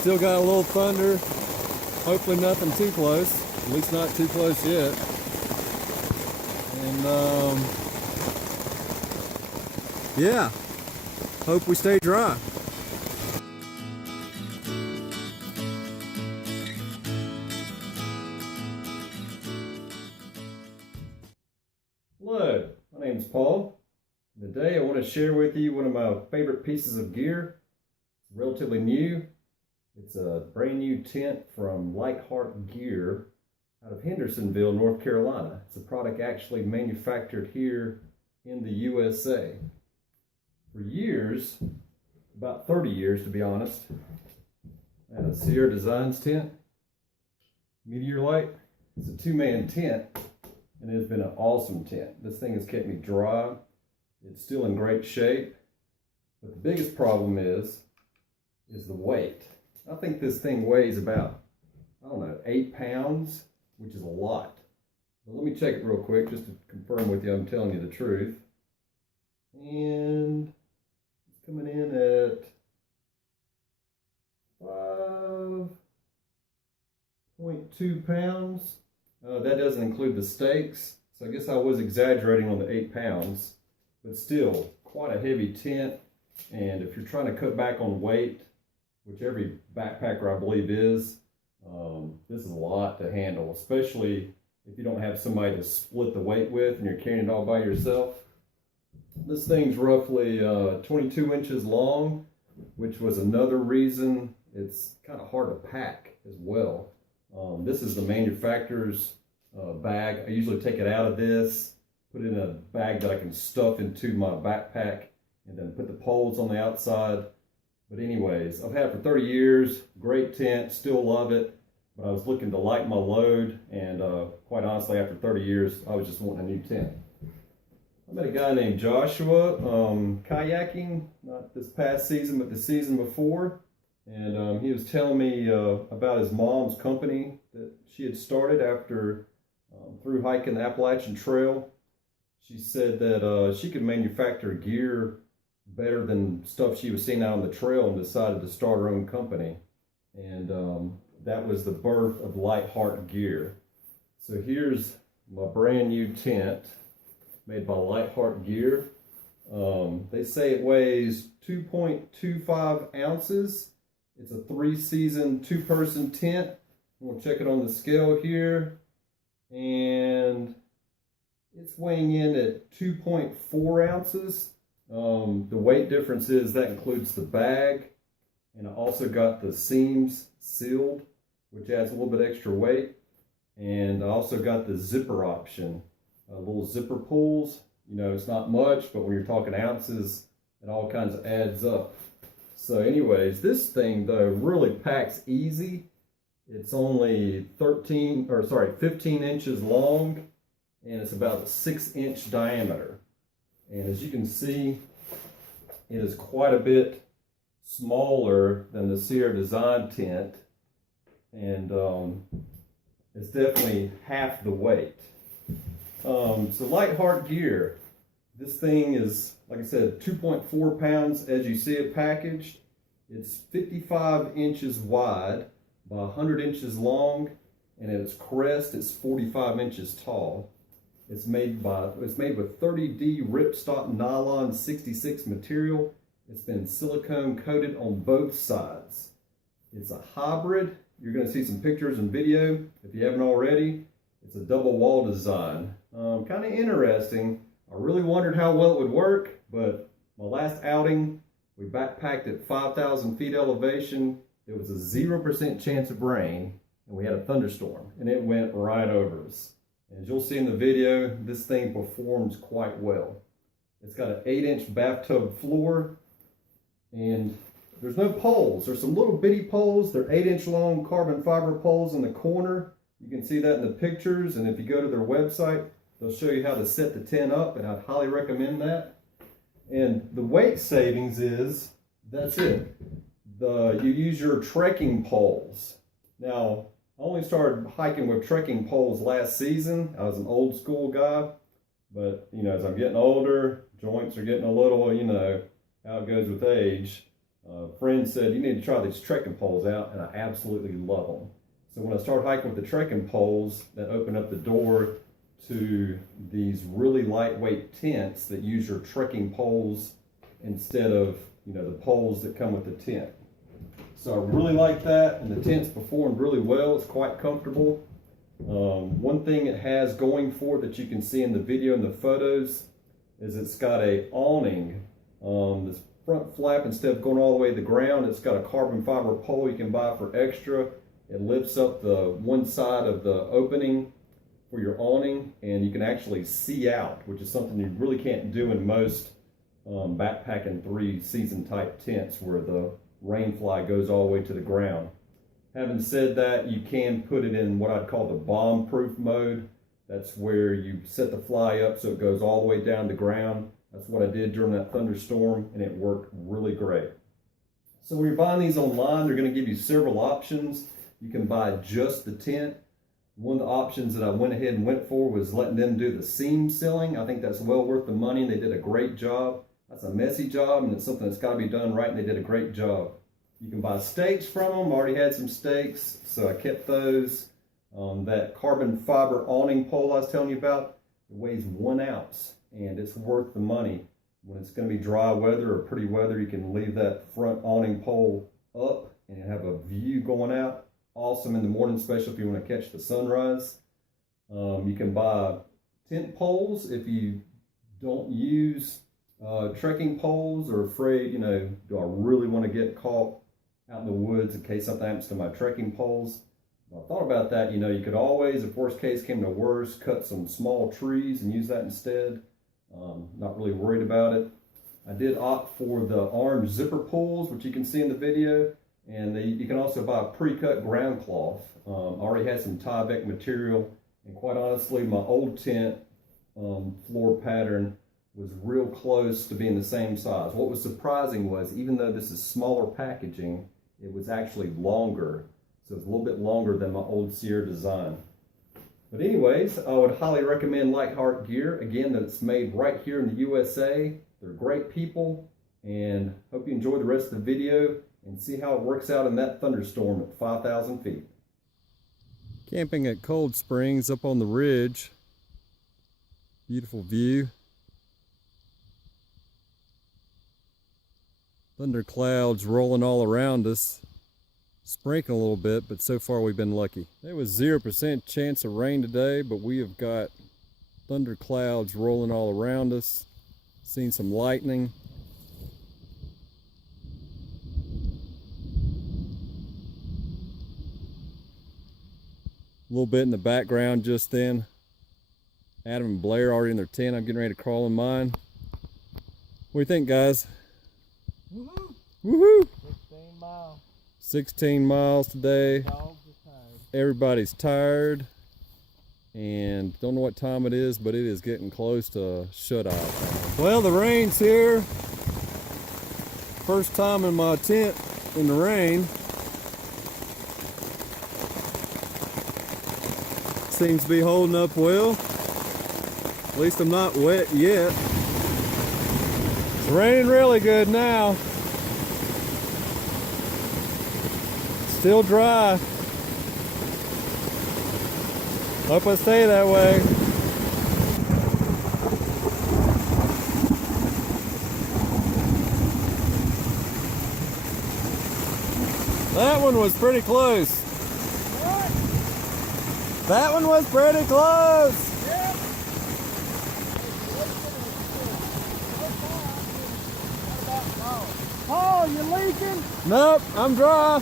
Still got a little thunder. Hopefully nothing too close. At least not too close yet. And yeah, hope we stay dry. Hello, my name is Paul. Today I want to share with you one of my favorite pieces of gear. It's relatively new. It's a brand new tent from Lightheart Gear out of Hendersonville, North Carolina. It's a product actually manufactured here in the USA. For years, about 30 years to be honest, I had a Sierra Designs tent, Meteor Light. It's a two-man tent and it's been an awesome tent. This thing has kept me dry. It's still in great shape, but the biggest problem is the weight. I think this thing weighs about, 8 pounds, which is a lot. But let me check it real quick just to confirm with you I'm telling you the truth. And it's coming in at 5.2 pounds. That doesn't include the stakes, so I guess I was exaggerating on the 8 pounds, but still quite a heavy tent. And if you're trying to cut back on weight, which every backpacker I believe is, this is a lot to handle, especially if you don't have somebody to split the weight with and you're carrying it all by yourself. This thing's roughly 22 inches long, which was another reason it's kind of hard to pack as well. This is the manufacturer's bag. I usually take it out of this, put it in a bag that I can stuff into my backpack, and then put the poles on the outside. But anyways, I've had it for 30 years, great tent, still love it, but I was looking to lighten my load, and quite honestly, after 30 years, I was just wanting a new tent. I met a guy named Joshua, kayaking, not this past season, but the season before, and he was telling me about his mom's company that she had started after through hiking the Appalachian Trail. She said that she could manufacture gear better than stuff she was seeing out on the trail, and decided to start her own company. And that was the birth of Lightheart Gear. So here's my brand new tent made by Lightheart Gear. They say it weighs 2.25 ounces. It's a 3-season, 2-person tent. We'll check it on the scale here. And it's weighing in at 2.4 ounces. The weight difference is that includes the bag, and I also got the seams sealed, which adds a little bit extra weight. And I also got the zipper option, little zipper pulls. You know, it's not much, but when you're talking ounces, it all kinds of adds up. So anyways, this thing though really packs easy. It's only 15 inches long, and it's about a 6-inch diameter. And as you can see, it is quite a bit smaller than the Sierra Design tent, and it's definitely half the weight. So Lightheart Gear, this thing is, like I said, 2.4 pounds as you see it packaged. It's 55 inches wide by 100 inches long, and at its crest it's 45 inches tall. It's made with 30D ripstop nylon 66 material. It's been silicone coated on both sides. It's a hybrid. You're going to see some pictures and video if you haven't already. It's a double wall design. Kind of interesting. I really wondered how well it would work, but my last outing, we backpacked at 5,000 feet elevation. There was a 0% chance of rain, and we had a thunderstorm, and it went right over us. As you'll see in the video, this thing performs quite well. It's got an 8-inch bathtub floor, and there's no poles. There's some little bitty poles. They're 8-inch long carbon fiber poles in the corner. You can see that in the pictures, and if you go to their website, they'll show you how to set the tent up, and I'd highly recommend that. And the weight savings is, that's it. You use your trekking poles. Now, I only started hiking with trekking poles last season. I was an old school guy, but you know, as I'm getting older, joints are getting a little, you know, how it goes with age. A friend said, you need to try these trekking poles out, and I absolutely love them. So when I started hiking with the trekking poles, that opened up the door to these really lightweight tents that use your trekking poles instead of, you know, the poles that come with the tent. So I really like that, and the tent's performed really well. It's quite comfortable. One thing it has going for it that you can see in the video and the photos is it's got a awning. This front flap, instead of going all the way to the ground, it's got a carbon fiber pole you can buy for extra. It lifts up the one side of the opening for your awning, and you can actually see out, which is something you really can't do in most backpacking 3-season type tents where the rain fly goes all the way to the ground. Having said that, you can put it in what I'd call the bomb-proof mode. That's where you set the fly up so it goes all the way down the ground. That's what I did during that thunderstorm, and it worked really great. So when you're buying these online, they're going to give you several options. You can buy just the tent. One of the options that I went ahead and went for was letting them do the seam sealing. I think that's well worth the money. They did a great job. That's a messy job, and it's something that's got to be done right, and they did a great job. You can buy stakes from them. I already had some stakes, so I kept those. That carbon fiber awning pole I was telling you about, it weighs 1 ounce, and it's worth the money. When it's going to be dry weather or pretty weather, you can leave that front awning pole up and have a view going out. Awesome in the morning, especially if you want to catch the sunrise. You can buy tent poles if you don't use trekking poles or afraid, you know, do I really want to get caught out in the woods in case something happens to my trekking poles? I thought about that. You know, you could always, if worst case came to worst, cut some small trees and use that instead. Not really worried about it. I did opt for the orange zipper pulls, which you can see in the video, and you can also buy a pre-cut ground cloth. I already had some Tyvek material, and quite honestly, my old tent floor pattern was real close to being the same size. What was surprising was, even though this is smaller packaging, it was actually longer. So it's a little bit longer than my old Sierra design. But anyways, I would highly recommend Lightheart Gear. Again, that's made right here in the USA. They're great people, and hope you enjoy the rest of the video and see how it works out in that thunderstorm at 5,000 feet. Camping at Cold Springs up on the ridge. Beautiful view. Thunder clouds rolling all around us. Sprinkling a little bit, but so far we've been lucky. There was 0% chance of rain today, but we have got thunder clouds rolling all around us. Seen some lightning. A little bit in the background just then. Adam and Blair already in their tent. I'm getting ready to crawl in mine. What do you think, guys? Woohoo! Woohoo! 16 miles. 16 miles today. Dogs are tired. Everybody's tired and don't know what time it is, but it is getting close to shut-eye. Well, the rain's here. First time in my tent in the rain. Seems to be holding up well. At least I'm not wet yet. It's raining really good now. Still dry. Hope I stay that way. That one was pretty close. What? That one was pretty close. Yep. Oh, you leaking? Nope, I'm dry.